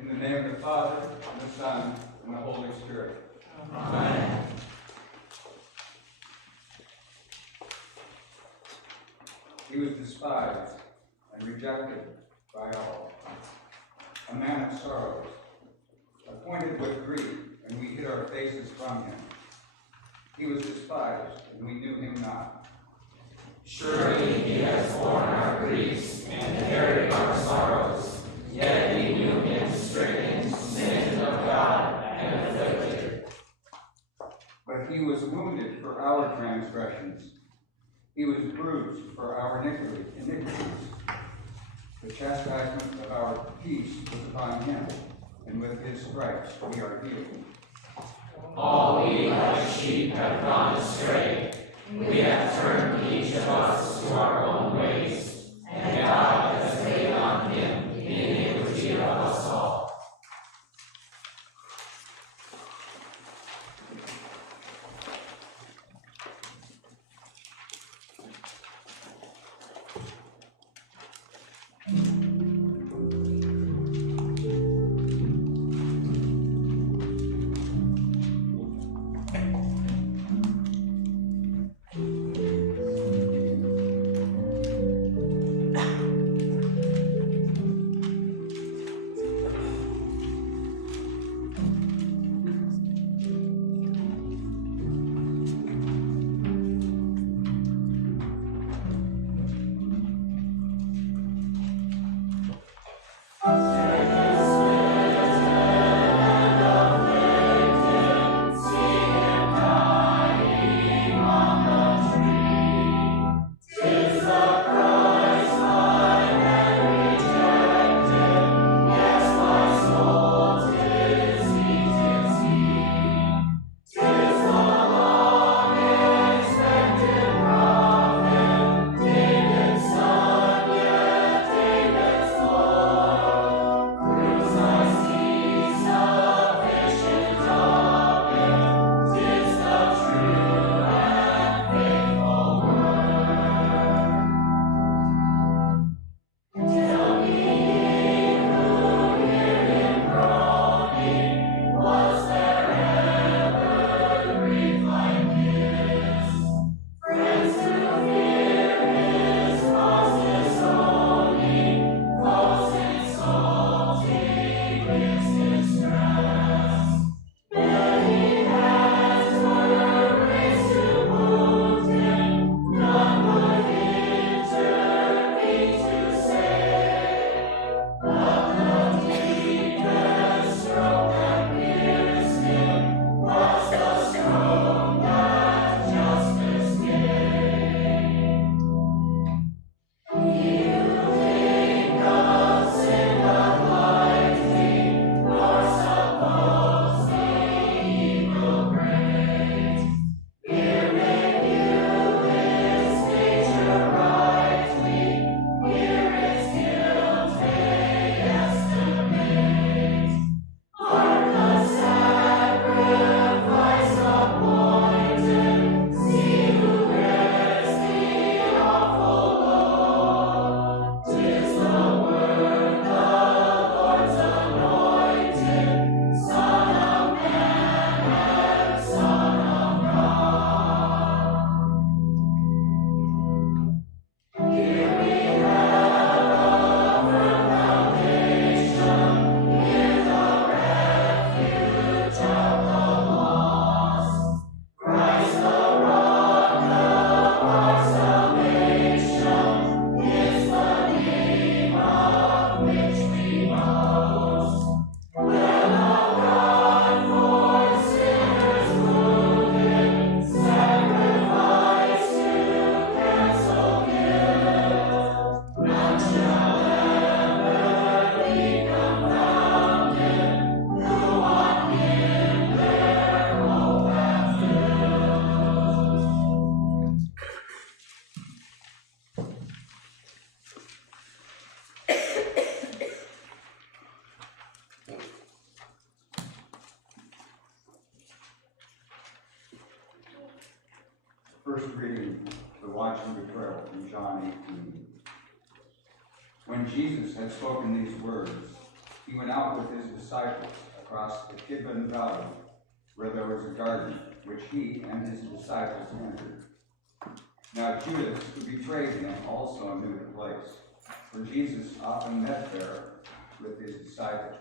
In the name of the Father, and the Son, and the Holy Spirit. Amen. He was despised and rejected by all, a man of sorrows, acquainted with grief, and we hid our faces from him. He was despised, and we knew him not. Surely he has borne our griefs and carried our sorrows, yet we knew him stricken, smitten of God, and afflicted. But he was wounded for our transgressions. He was bruised for our iniquities. The chastisement of our peace was upon him, and with his stripes we are healed. All we like sheep have gone astray. We have turned each of us to our own ways, and God has laid on him the iniquity of us all. the watch and betrayal in John 18. When Jesus had spoken these words, he went out with his disciples across the Kidron Valley, where there was a garden, which he and his disciples entered. Now Judas, who betrayed him, also knew the place, for Jesus often met there with his disciples.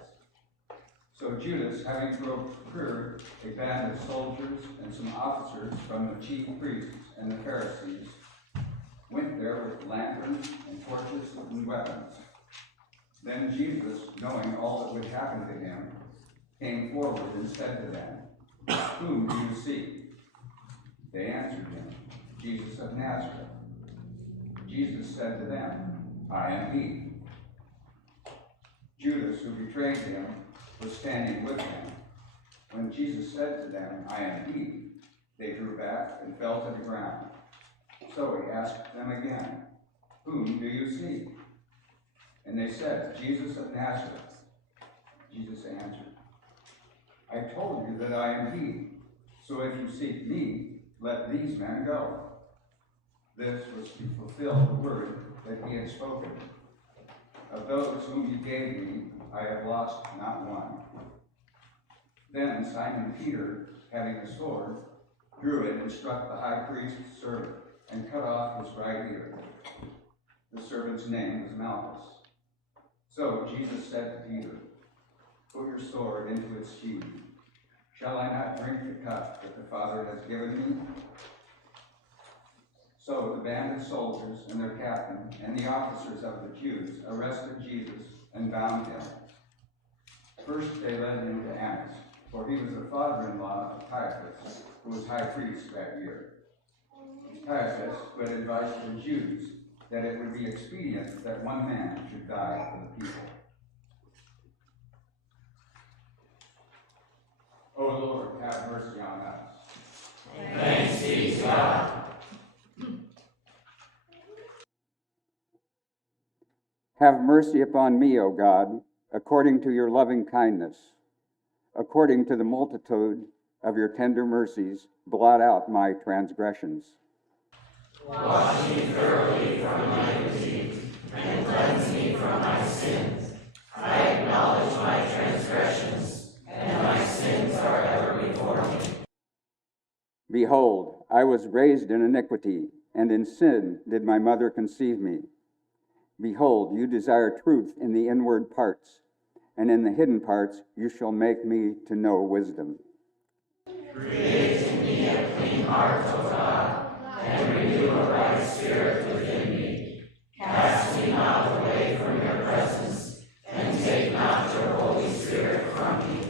So Judas, having procured a band of soldiers and some officers from the chief priests and the Pharisees, went there with lanterns and torches and weapons. Then Jesus, knowing all that would happen to him, came forward and said to them, "Whom do you seek?" They answered him, "Jesus of Nazareth." Jesus said to them, "I am he." Judas, who betrayed him, was standing with them. When Jesus said to them, "I am he," they drew back and fell to the ground. So he asked them again, "Whom do you seek?" And they said, "Jesus of Nazareth." Jesus answered, "I told you that I am he. So if you seek me, let these men go." This was to fulfill the word that he had spoken. "Of those whom you gave me, I have lost not one." Then Simon Peter, having a sword, drew it and struck the high priest's servant and cut off his right ear. The servant's name was Malchus. So Jesus said to Peter, "Put your sword into its sheath. Shall I not drink the cup that the Father has given me?" So the band of soldiers and their captain and the officers of the Jews arrested Jesus and bound him. First they led him to Annas, for he was the father-in-law of Caiaphas, who was high priest that year. Caiaphas, who had advised the Jews that it would be expedient that one man should die for the people. O Lord, have mercy on us. Thanks be to God. Have mercy upon me, O God, according to your loving kindness. According to the multitude of your tender mercies, blot out my transgressions. Wash me thoroughly from my iniquity, and cleanse me from my sins. I acknowledge my transgressions, and my sins are ever before me. Behold, I was raised in iniquity, and in sin did my mother conceive me. Behold, you desire truth in the inward parts, and in the hidden parts you shall make me to know wisdom. Create in me a clean heart, O God, and renew a right spirit within me. Cast me not away from your presence, and take not your Holy Spirit from me.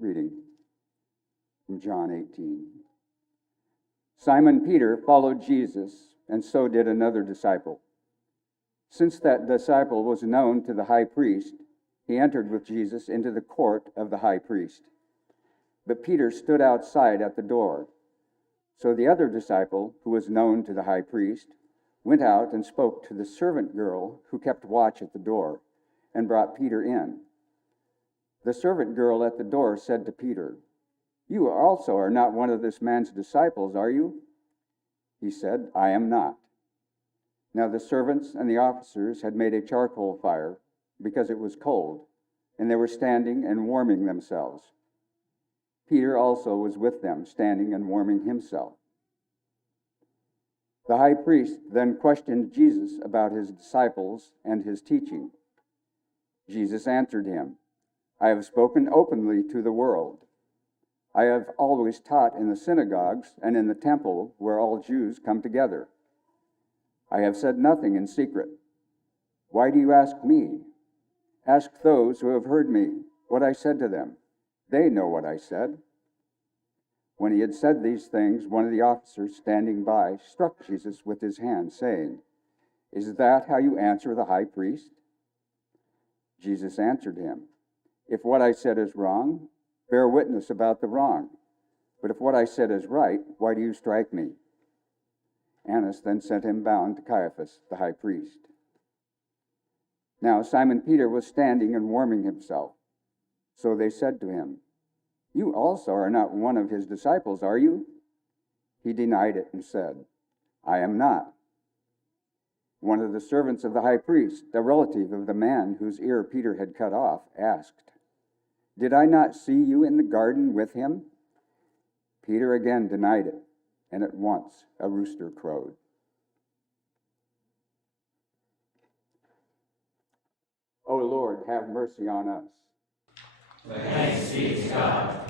Reading from John 18. Simon Peter followed Jesus, and so did another disciple. Since that disciple was known to the high priest, he entered with Jesus into the court of the high priest. But Peter stood outside at the door. So the other disciple, who was known to the high priest, went out and spoke to the servant girl who kept watch at the door, and brought Peter in. The servant girl at the door said to Peter, "You also are not one of this man's disciples, are you?" He said, "I am not." Now the servants and the officers had made a charcoal fire, because it was cold, and they were standing and warming themselves. Peter also was with them, standing and warming himself. The high priest then questioned Jesus about his disciples and his teaching. Jesus answered him, "I have spoken openly to the world. I have always taught in the synagogues and in the temple where all Jews come together. I have said nothing in secret. Why do you ask me? Ask those who have heard me what I said to them. They know what I said." When he had said these things, one of the officers standing by struck Jesus with his hand, saying, "Is that how you answer the high priest?" Jesus answered him, "If what I said is wrong, bear witness about the wrong. But if what I said is right, why do you strike me?" Annas then sent him bound to Caiaphas, the high priest. Now Simon Peter was standing and warming himself. So they said to him, You also are not one of his disciples, are you?" He denied it and said, "I am not." One of the servants of the high priest, a relative of the man whose ear Peter had cut off, asked, "Did I not see you in the garden with him?" Peter again denied it, and at once a rooster crowed. O Lord, have mercy on us. Thanks be to God.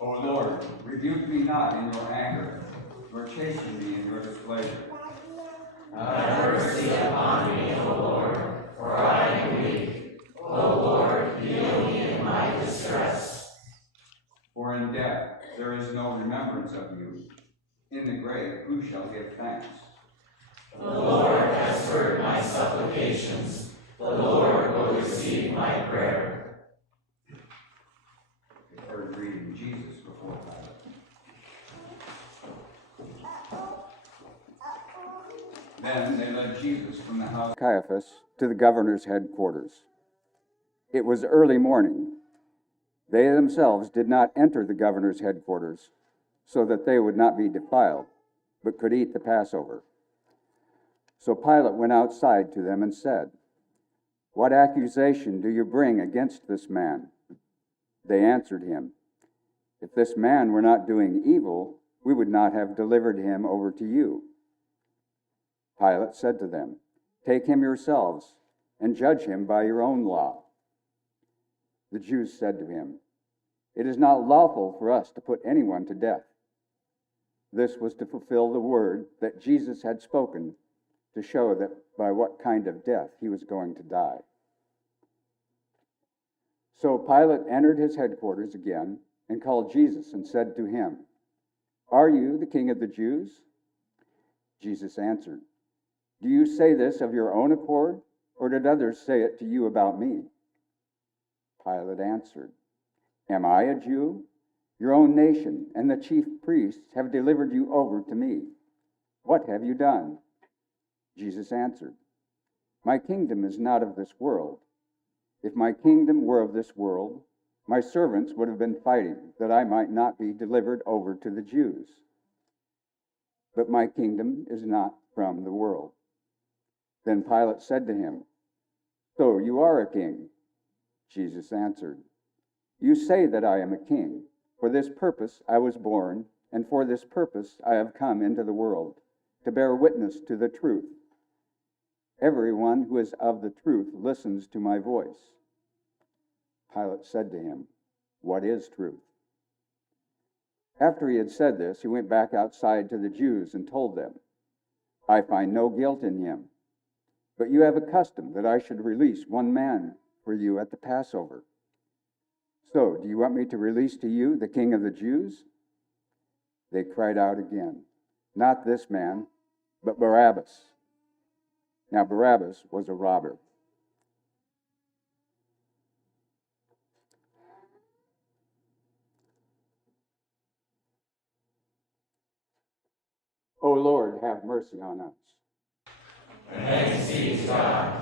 O Lord, rebuke me not in your anger, nor chasten me in your displeasure. Have mercy upon me, O Lord, for I am weak. O Lord, heal me in my distress. For in death there is no remembrance of you. In the grave who shall give thanks? The Lord has heard my supplications. The Lord will receive my prayer. The third reading, Jesus before Pilate. Then they led Jesus from the house of Caiaphas to the governor's headquarters. It was early morning. They themselves did not enter the governor's headquarters, so that they would not be defiled, but could eat the Passover. So Pilate went outside to them and said, "What accusation do you bring against this man?" They answered him, "If this man were not doing evil, we would not have delivered him over to you." Pilate said to them, "Take him yourselves and judge him by your own law." The Jews said to him, "It is not lawful for us to put anyone to death." This was to fulfill the word that Jesus had spoken, to show that by what kind of death he was going to die. So Pilate entered his headquarters again and called Jesus and said to him, "Are you the king of the Jews?" Jesus answered, "Do you say this of your own accord, or did others say it to you about me?" Pilate answered, "Am I a Jew? Your own nation and the chief priests have delivered you over to me. What have you done?" Jesus answered, "My kingdom is not of this world. If my kingdom were of this world, my servants would have been fighting that I might not be delivered over to the Jews. But my kingdom is not from the world." Then Pilate said to him, "So you are a king?" Jesus answered, "You say that I am a king. For this purpose I was born, and for this purpose I have come into the world, to bear witness to the truth. Everyone who is of the truth listens to my voice." Pilate said to him, "What is truth?" After he had said this, he went back outside to the Jews and told them, "I find no guilt in him. But you have a custom that I should release one man for you at the Passover. So, do you want me to release to you the king of the Jews?" They cried out again, "Not this man, but Barabbas." Now Barabbas was a robber. O Lord, have mercy on us. Thanks be to God.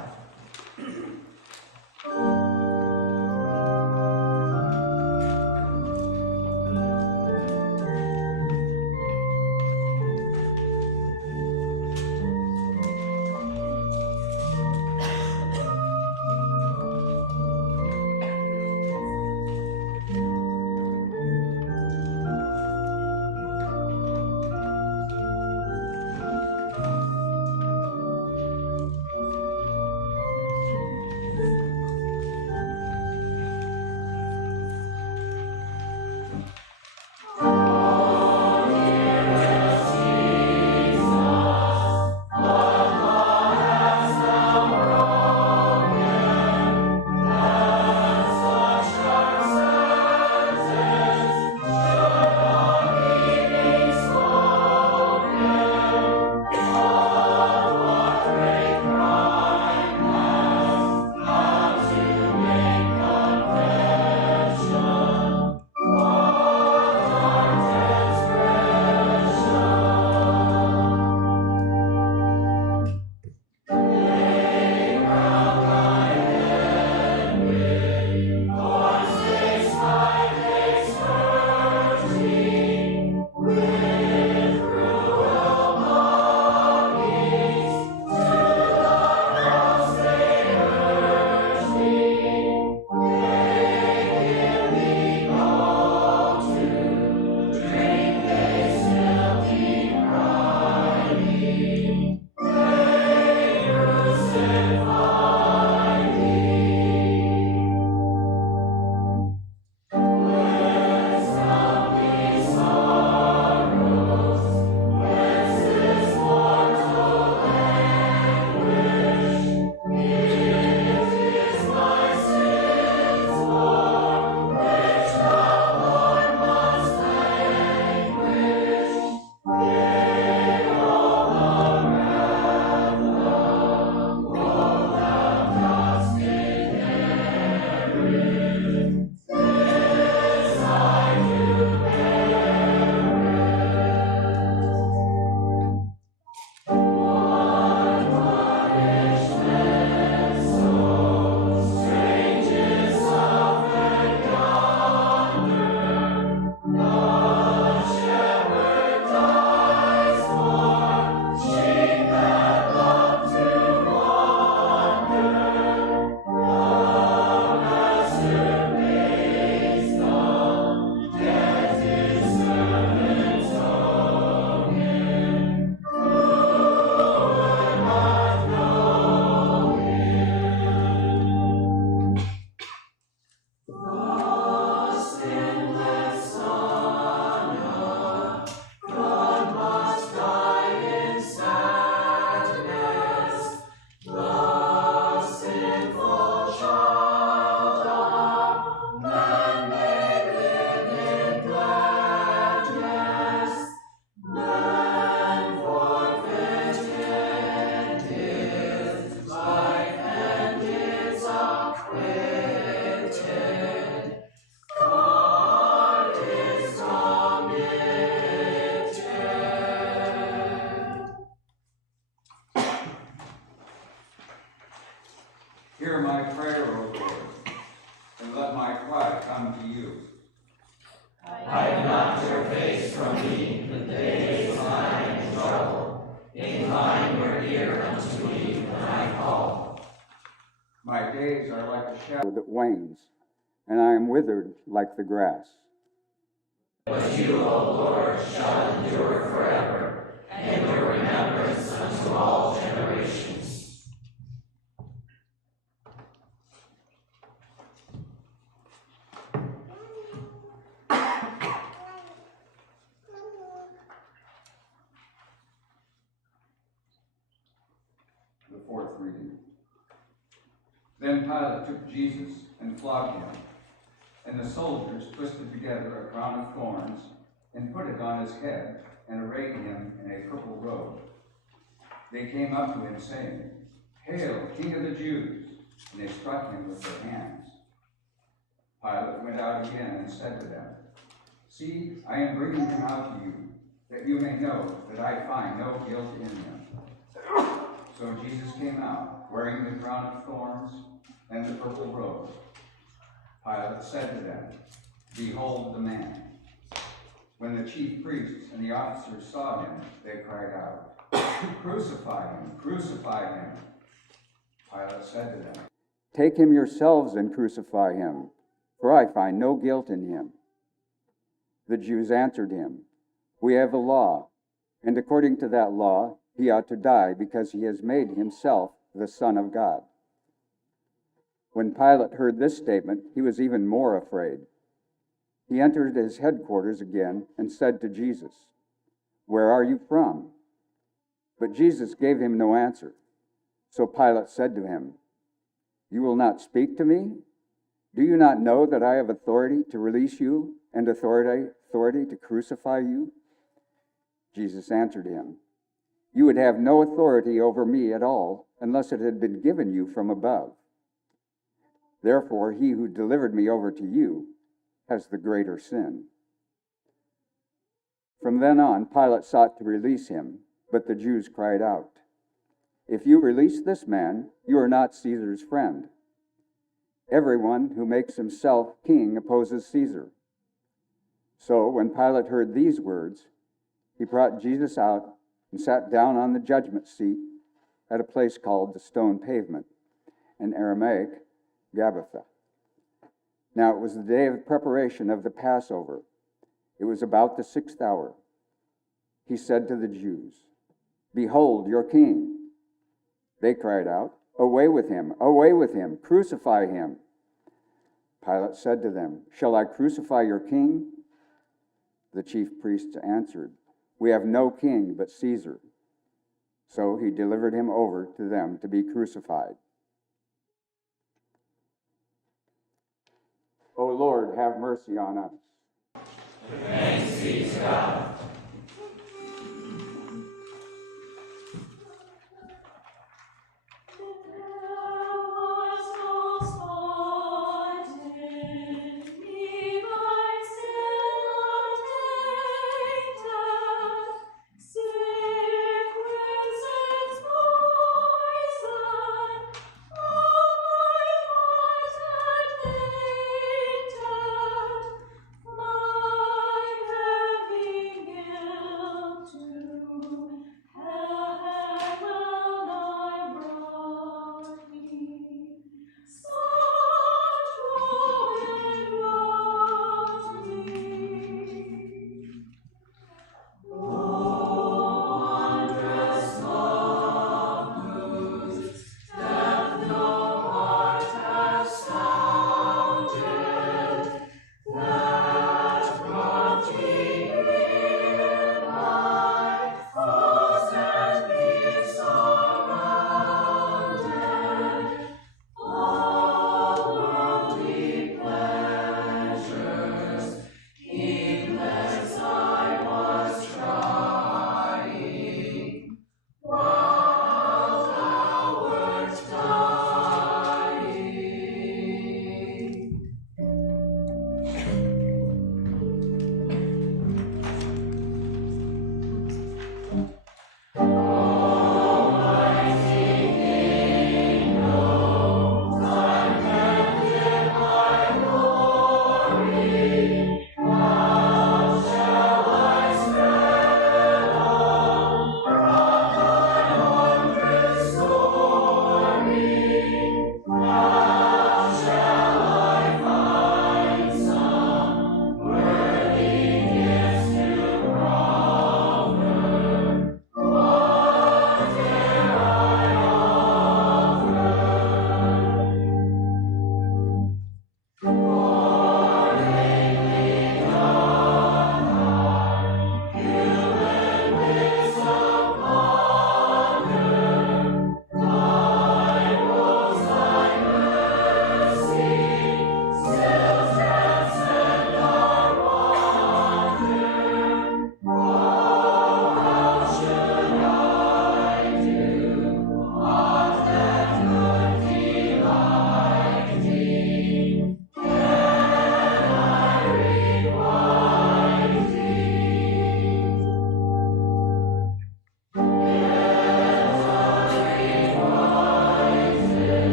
shadow that wanes, and I am withered like the grass. But you, O Lord, shall endure forever, and your remembrance unto all generations. The fourth reading. Then Pilate took Jesus and flogged him, and the soldiers twisted together a crown of thorns and put it on his head and arrayed him in a purple robe. They came up to him saying, "Hail, King of the Jews!" And they struck him with their hands. Pilate went out again and said to them, "See, I am bringing him out to you, that you may know that I find no guilt in him." So Jesus came out, wearing the crown of thorns and the purple robe. Pilate said to them, "Behold the man." When the chief priests and the officers saw him, they cried out, "Crucify him! Crucify him!" Pilate said to them, "Take him yourselves and crucify him, for I find no guilt in him." The Jews answered him, "We have a law, and according to that law, he ought to die because he has made himself the Son of God." When Pilate heard this statement, he was even more afraid. He entered his headquarters again and said to Jesus, "Where are you from?" But Jesus gave him no answer. So Pilate said to him, "You will not speak to me? Do you not know that I have authority to release you and authority to crucify you?" Jesus answered him, "You would have no authority over me at all unless it had been given you from above. Therefore, he who delivered me over to you has the greater sin." From then on, Pilate sought to release him, but the Jews cried out, "If you release this man, you are not Caesar's friend. Everyone who makes himself king opposes Caesar." So when Pilate heard these words, he brought Jesus out and sat down on the judgment seat at a place called the Stone Pavement, in Aramaic, Gabbatha. Now it was the day of preparation of the Passover. It was about the 6th hour. He said to the Jews, "Behold your king." They cried out, "Away with him! Away with him! Crucify him!" Pilate said to them, "Shall I crucify your king?" The chief priests answered, "We have no king but Caesar." So he delivered him over to them to be crucified. O Lord, have mercy on us. Thanks be to God.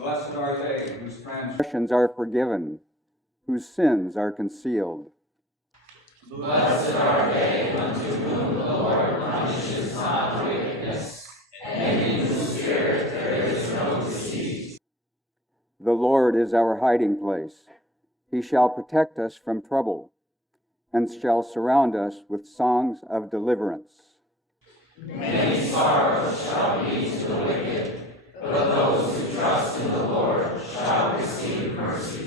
Blessed are they whose transgressions are forgiven, whose sins are concealed. Blessed are they unto whom the Lord punishes not wickedness, and in whose spirit there is no deceit. The Lord is our hiding place. He shall protect us from trouble, and shall surround us with songs of deliverance. Many sorrows shall be to the wicked, but those who trust in the Lord shall receive mercy.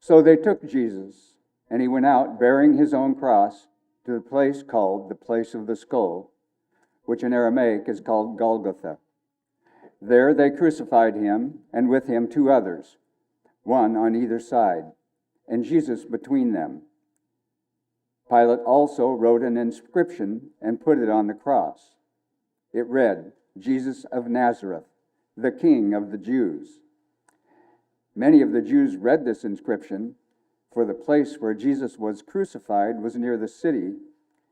So they took Jesus, and he went out bearing his own cross to the place called the place of the skull, which in Aramaic is called Golgotha. There they crucified him, and with him 2 others, one on either side, and Jesus between them. Pilate also wrote an inscription and put it on the cross. It read, Jesus of Nazareth, the King of the Jews. Many of the Jews read this inscription, for the place where Jesus was crucified was near the city,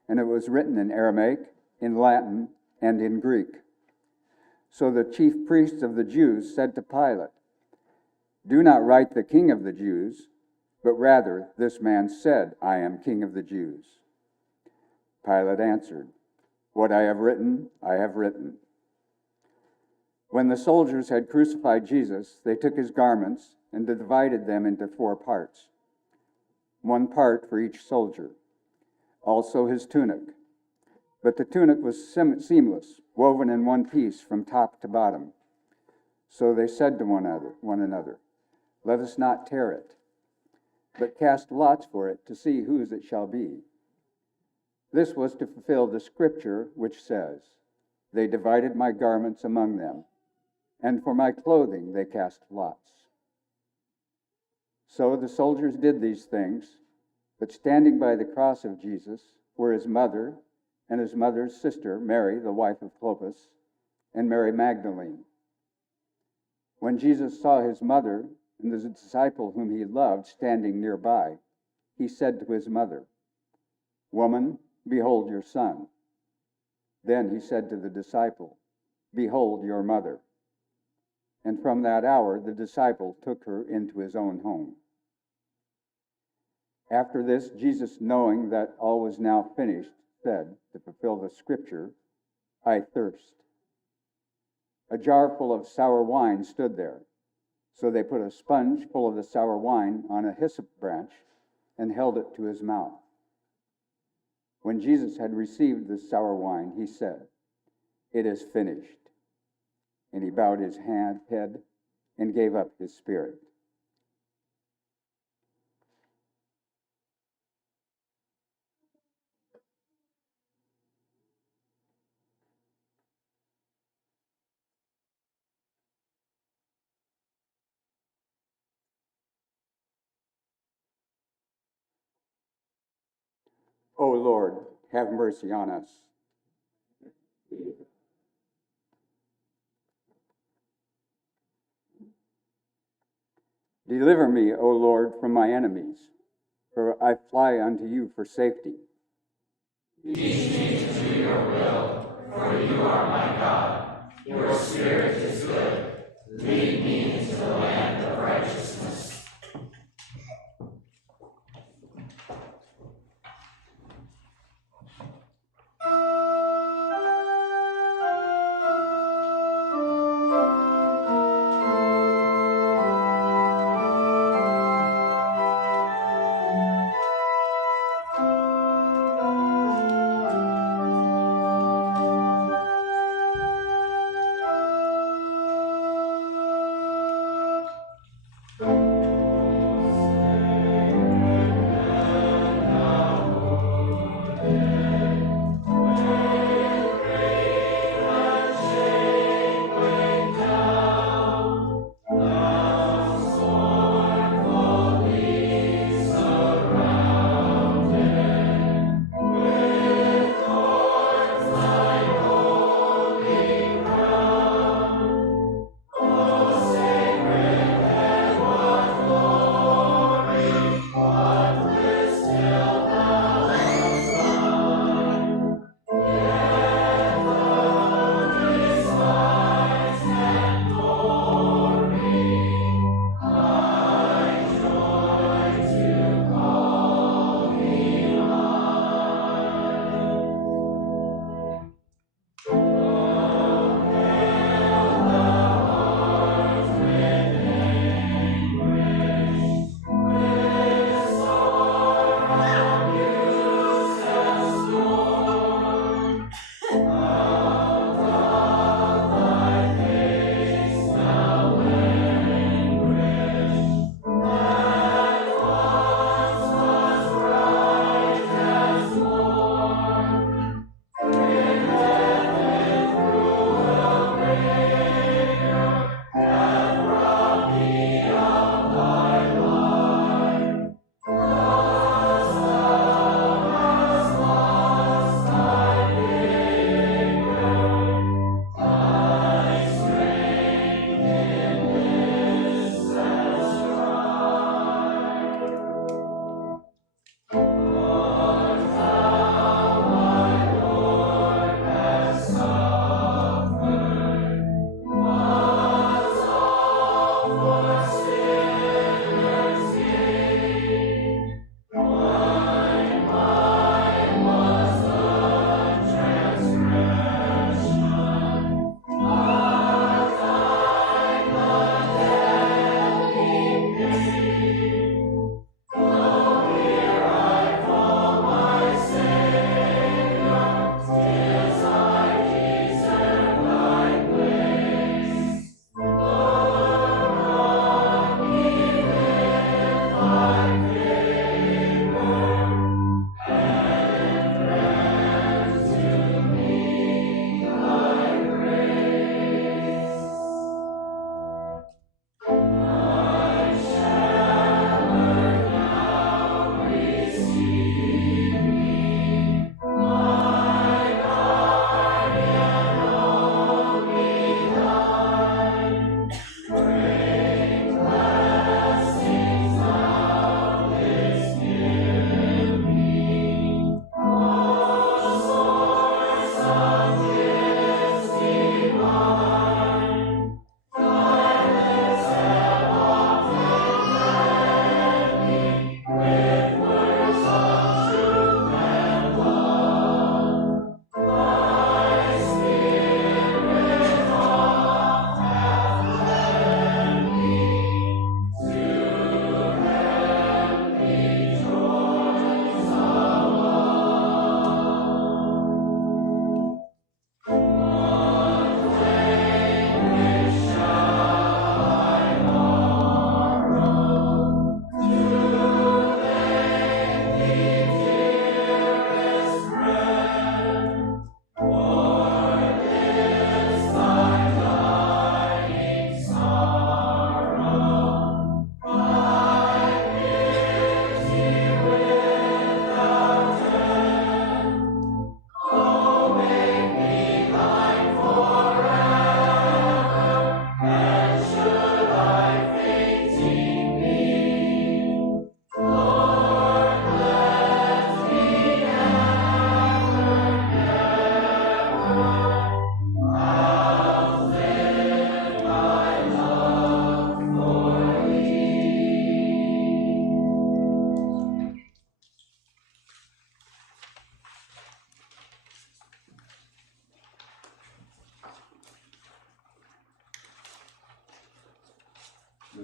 and it was written in Aramaic, in Latin, and in Greek. So the chief priests of the Jews said to Pilate, "Do not write the King of the Jews, but rather this man said, 'I am King of the Jews.'" Pilate answered, "What I have written, I have written." When the soldiers had crucified Jesus, they took his garments and divided them into 4 parts, 1 part for each soldier, also his tunic. But the tunic was seamless, woven in one piece from top to bottom. So they said to one another, "Let us not tear it, but cast lots for it to see whose it shall be." This was to fulfill the scripture which says, "They divided my garments among them, and for my clothing they cast lots." So the soldiers did these things, but standing by the cross of Jesus were his mother and his mother's sister, Mary, the wife of Clopas, and Mary Magdalene. When Jesus saw his mother and the disciple whom he loved standing nearby, he said to his mother, "Woman, behold your son." Then he said to the disciple, "Behold your mother." And from that hour the disciple took her into his own home. After this, Jesus, knowing that all was now finished, said, to fulfill the scripture, "I thirst." A jar full of sour wine stood there. So they put a sponge full of the sour wine on a hyssop branch and held it to his mouth. When Jesus had received the sour wine, he said, "It is finished." And he bowed his head and gave up his spirit. O Lord, have mercy on us. Deliver me, O Lord, from my enemies, for I fly unto you for safety. Teach me to do your will, for you are my God. Your spirit is good. Lead me into the land of righteousness.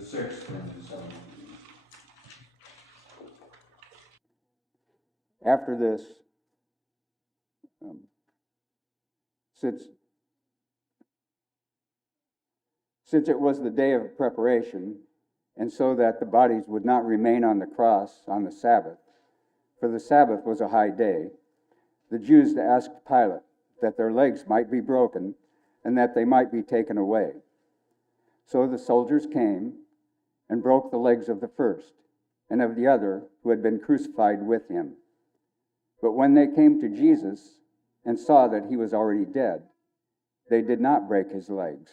6th and the 17th. After this, since it was the day of preparation, and so that the bodies would not remain on the cross on the Sabbath, for the Sabbath was a high day, the Jews asked Pilate that their legs might be broken and that they might be taken away. So the soldiers came and broke the legs of the first and of the other who had been crucified with him. But when they came to Jesus and saw that he was already dead, they did not break his legs.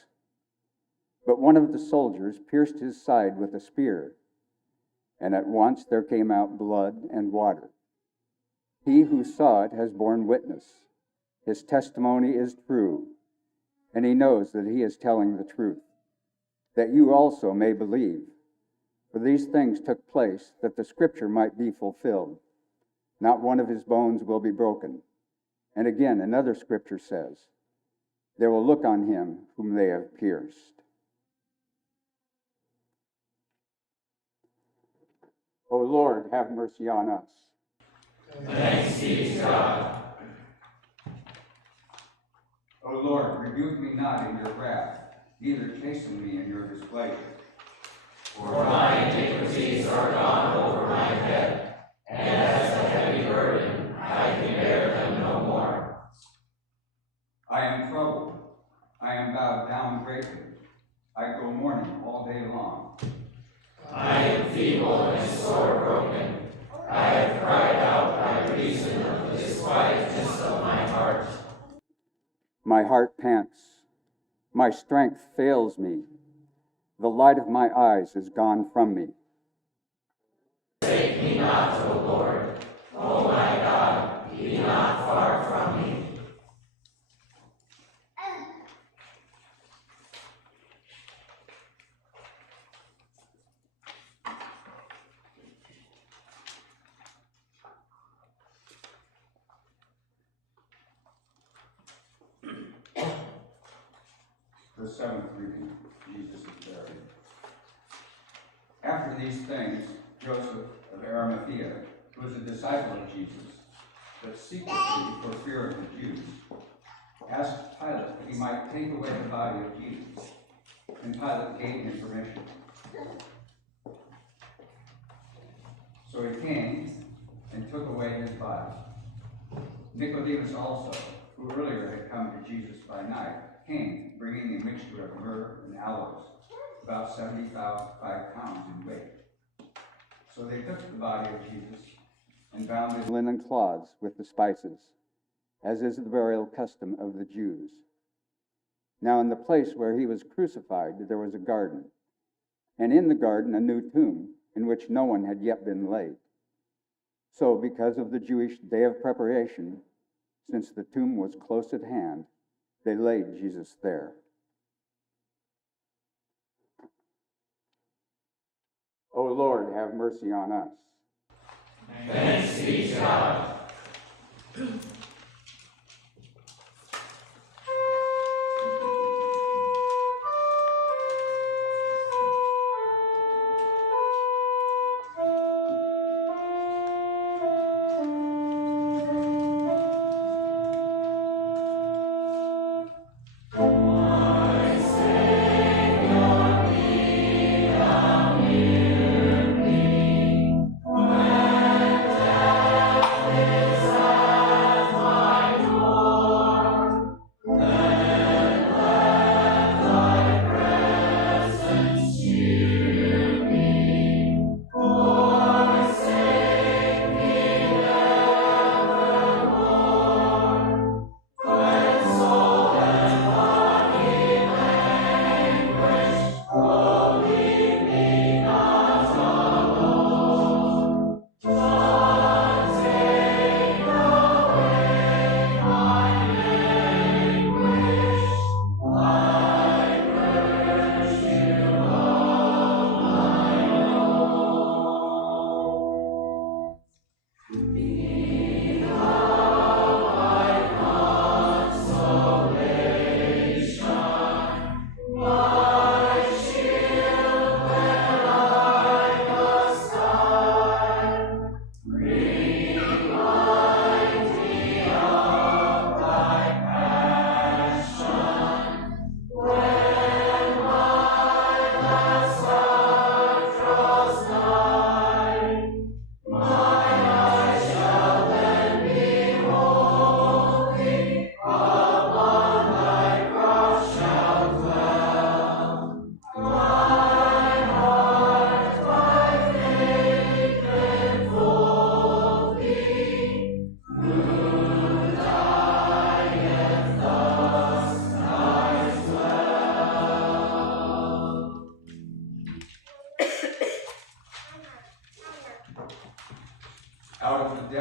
But one of the soldiers pierced his side with a spear, and at once there came out blood and water. He who saw it has borne witness. His testimony is true, and he knows that he is telling the truth, that you also may believe. For these things took place that the scripture might be fulfilled. Not one of his bones will be broken. And again, another scripture says, they will look on him whom they have pierced. O Lord, have mercy on us. Thanks be to God. O Lord, rebuke me not in your wrath, neither chasten me in your displeasure. For my iniquities are gone over my head, and as a heavy burden, I can bear them no more. I am troubled, I am bowed down greatly, I go mourning all day long. I am feeble and sore broken. I have cried out by reason of the disquietness of my heart. My heart pants, my strength fails me, the light of my eyes is gone from me. Take me not, O Lord. O my God, be not far from me. The 7th reading, Jesus is buried. After these things, Joseph of Arimathea, who was a disciple of Jesus, but secretly for fear of the Jews, asked Pilate that he might take away the body of Jesus. And Pilate gave him permission. So he came and took away his body. Nicodemus also, who earlier had come to Jesus by night, came, bringing a mixture of myrrh and aloes, about 75 pounds in weight. So they took the body of Jesus and bound his Linen cloths with the spices, as is the burial custom of the Jews. Now in the place where he was crucified there was a garden, and in the garden a new tomb, in which no one had yet been laid. So because of the Jewish day of preparation, since the tomb was close at hand, they laid Jesus there. O Lord, have mercy on us. Thanks be to God.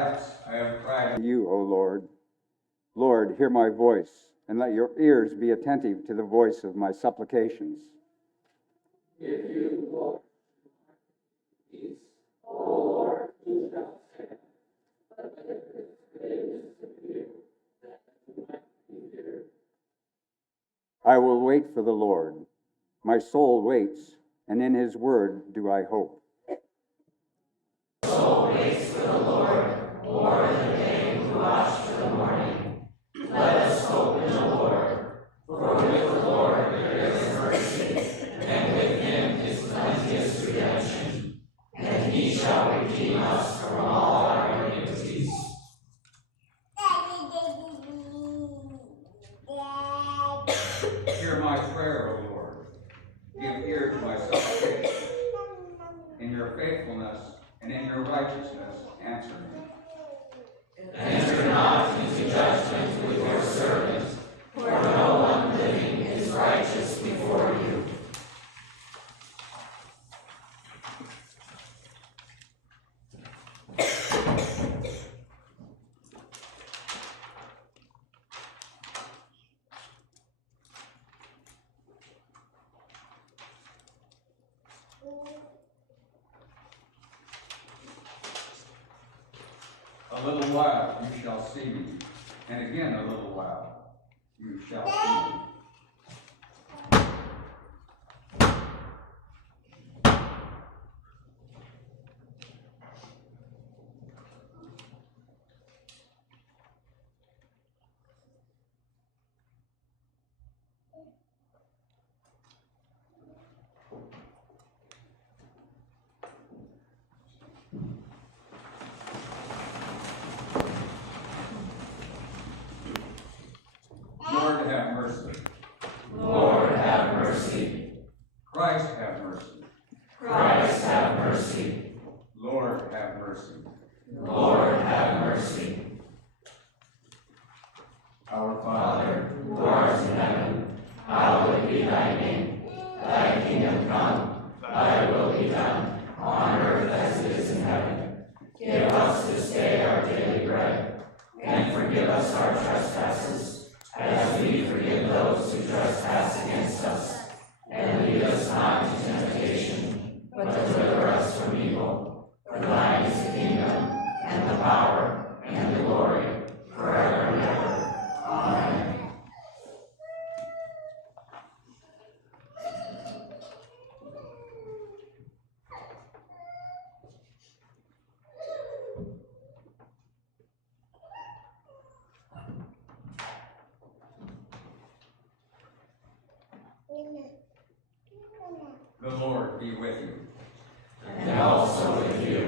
depths I have cried to you, O Lord. Lord, hear my voice, and let your ears be attentive to the voice of my supplications. If you, Lord, peace, O Lord, do not fail. But if it fails of you, that might be feared. I will wait for the Lord. My soul waits, and in his word do I hope. Soul waits for the Lord more than they who watch for the morning. Let us hope in the Lord. For with the Lord there is mercy, and with him is plenteous redemption. And he shall redeem us from all our iniquities. Hear my prayer, O Lord. Give ear to my supplication. In your faithfulness and in your righteousness, answer me. Enter not into judgment with your servant, for no one living is righteous before you. A little while you shall see me, and again a little while you shall see me. Lord, have mercy. Lord, have mercy. Christ, have mercy. Christ, have mercy. Lord, have mercy. Lord, have mercy. Our Father, who art in heaven, hallowed be thy name. Thy kingdom come, thy will be done, on earth as it is in heaven. Give us this day our daily bread, and forgive us our trespasses, as we forgive those who trespass against us. And lead us not into temptation, but deliver us from evil. For thine is the kingdom, and the power, and the glory, forever and ever. Amen. The Lord be with you. And also with you.